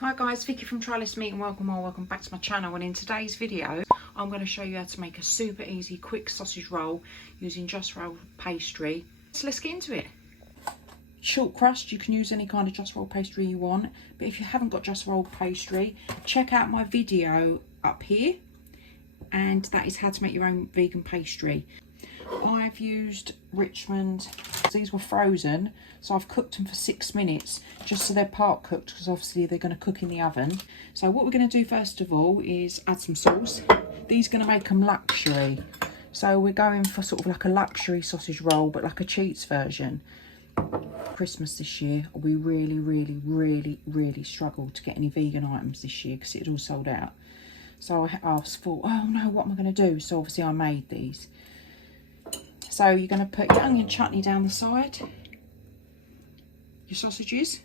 Hi guys, Vicky from Try Less Meat and welcome back to my channel. And in today's video I'm going to show you how to make a super easy quick sausage roll using Just Roll pastry. So let's get into it. Short crust, you can use any kind of Just Roll pastry you want, but if you haven't got Just Roll pastry, check out my video up here, and that is how to make your own vegan pastry. I've used Richmond. These were frozen, so I've cooked them for 6 minutes just so they're part cooked, because obviously they're going to cook in the oven. So what we're going to do first of all is add some sauce. These are going to make them luxury, so we're going for sort of like a luxury sausage roll, but like a Cheats version. Christmas this year we really struggled to get any vegan items this year because it had all sold out. So I thought, oh no, what am I going to do? So obviously I made these. So you're going to put your onion chutney down the side, your sausages.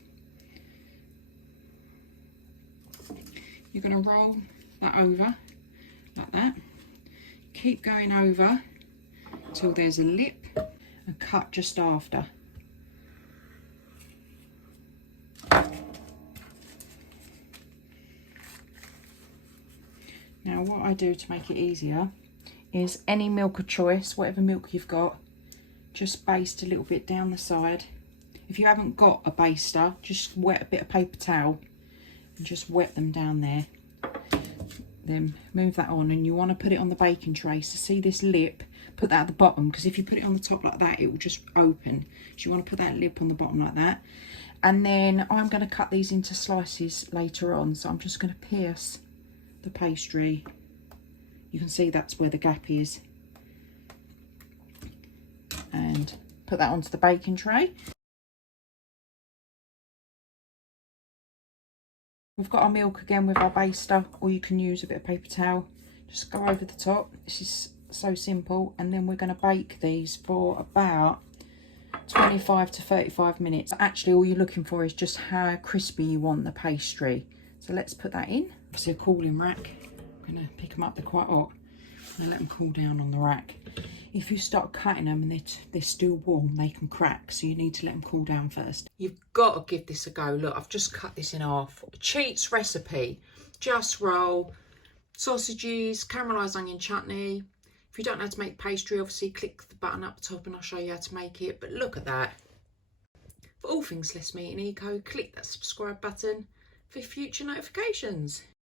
You're going to roll that over like that. Keep going over till there's a lip and cut just after. Now what I do to make it easier is any milk of choice, whatever milk you've got, just baste a little bit down the side. If you haven't got a baster, just wet a bit of paper towel and just wet them down there. Then move that on, and you want to put it on the baking tray. So see this lip, put that at the bottom, because if you put it on the top like that, it will just open. So you want to put that lip on the bottom like that. And then I'm going to cut these into slices later on. So I'm just going to pierce the pastry. You can see that's where the gap is, and put that onto the baking tray. We've got our milk again with our baster, or you can use a bit of paper towel. Just go over the top. This is so simple. And then we're going to bake these for about 25 to 35 minutes. Actually, all you're looking for is just how crispy you want the pastry. So let's put that in. Obviously a cooling rack. I'm going to pick them up, they're quite hot. And let them cool down on the rack. If you start cutting them and they're still warm, they can crack, so you need to let them cool down first. You've got to give this a go. Look, I've just cut this in half. Cheats recipe. Just roll, sausages, caramelised onion chutney. If you don't know how to make pastry, obviously click the button up the top and I'll show you how to make it. But look at that. For all things Less Meat and Eco, click that subscribe button for future notifications.